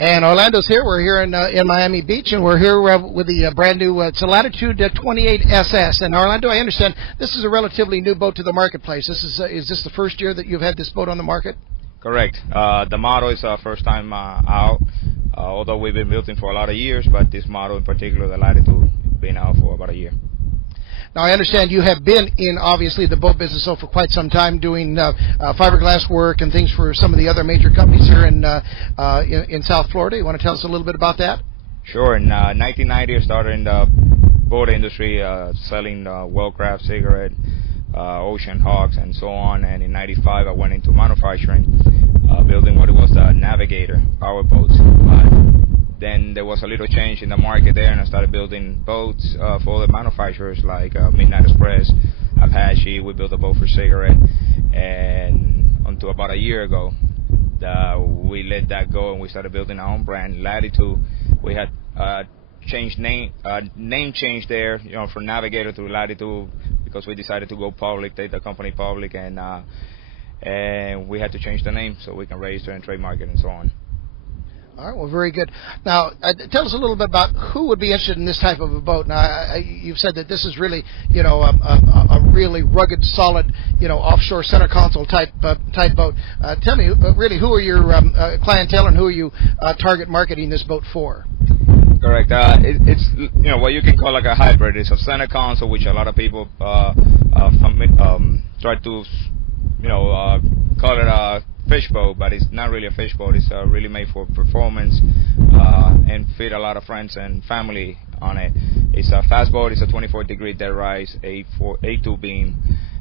And Orlando's here. We're here in Miami Beach, and we're here with the brand new it's a Latitude 28 SS. And Orlando, I understand this is a relatively new boat to the marketplace. This is this the first year that you've had this boat on the market? Correct. The model is our first time out, although we've been building for a lot of years, but this model in particular, the Latitude, been out for about a year. Now, I understand you have been in, obviously, the boat business for quite some time, doing fiberglass work and things for some of the other major companies here in South Florida. You want to tell us a little bit about that? Sure. In 1990, I started in the boat industry, selling well-craft cigarette, Ocean Hawks, and so on. And in 95, I went into manufacturing, building what it was the Navigator power boats. Then there was a little change in the market there, and I started building boats for other manufacturers like Midnight Express, Apache. We built a boat for Cigarette, and until about a year ago, we let that go and we started building our own brand, Latitude. We had changed name change there, from Navigator to Latitude, because we decided to go public, take the company public, and we had to change the name so we can register and trademark it and so on. All right, well, very good. Now, tell us a little bit about who would be interested in this type of a boat. Now, you've said that this is really, a really rugged, solid, offshore center console type boat. Tell me, really, who are your clientele and who are you target marketing this boat for? Correct. It's what you can call like a hybrid. It's a center console, which a lot of people try to call it a fish boat, but it's not really a fish boat. It's really made for performance and fit a lot of friends and family on it. It's a fast boat. It's a 24-degree dead rise, A2 beam,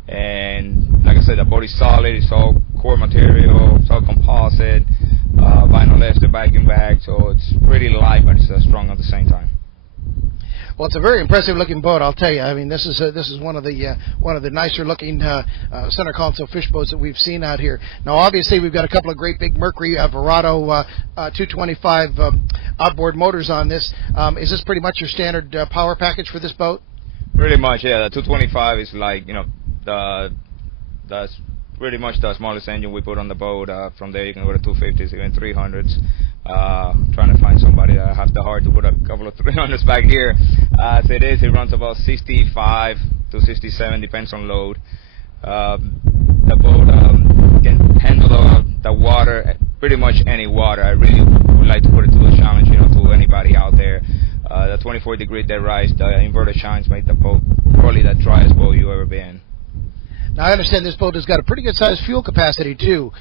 and like I said, the boat is solid. It's all core material. It's all composite, vinyl ester, vacuum bag, so it's pretty light, but it's strong at the same time. Well, it's a very impressive looking boat, I'll tell you. I mean, this is one of the nicer looking center console fish boats that we've seen out here. Now, obviously, we've got a couple of great big Mercury Verado 225 outboard motors on this. Is this pretty much your standard power package for this boat? Pretty much, yeah. The 225 is like that's pretty much the smallest engine we put on the boat. From there, you can go to 250s, even 300s. Trying to find somebody that have the heart to put a couple of 300s back here. As it is, it runs about 65 to 67, depends on load. The boat can handle the water, pretty much any water. I really would like to put it to a challenge, to anybody out there. The 24-degree dead rise, the inverted shines make the boat probably the driest boat you've ever been. Now, I understand this boat has got a pretty good sized fuel capacity too.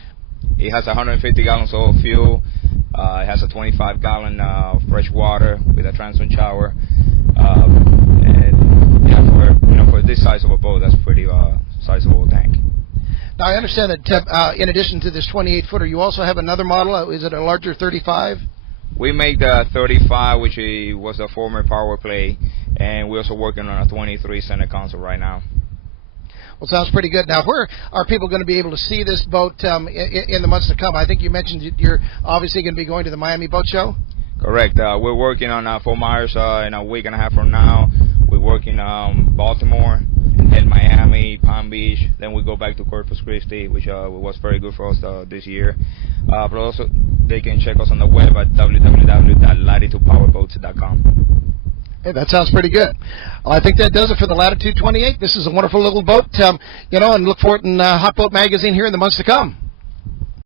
It has 150 gallons of fuel. It has a 25-gallon fresh water with a transom shower, and yeah, for this size of a boat, that's pretty sizable tank. Now, I understand that in addition to this 28-footer, you also have another model. Is it a larger 35? We make the 35, which was the former Power Play, and we're also working on a 23 center console right now. Well, sounds pretty good. Now, where are people going to be able to see this boat in the months to come? I think you mentioned you're obviously going to be going to the Miami Boat Show. Correct. We're working on Fort Myers in a week and a half from now. We're working on Baltimore, and then Miami, Palm Beach. Then we go back to Corpus Christi, which was very good for us this year. But also, they can check us on the web at www.latitudepowerboats.com. Hey, that sounds pretty good. Well, I think that does it for the Latitude 28. This is a wonderful little boat, and look for it in Hot Boat Magazine here in the months to come.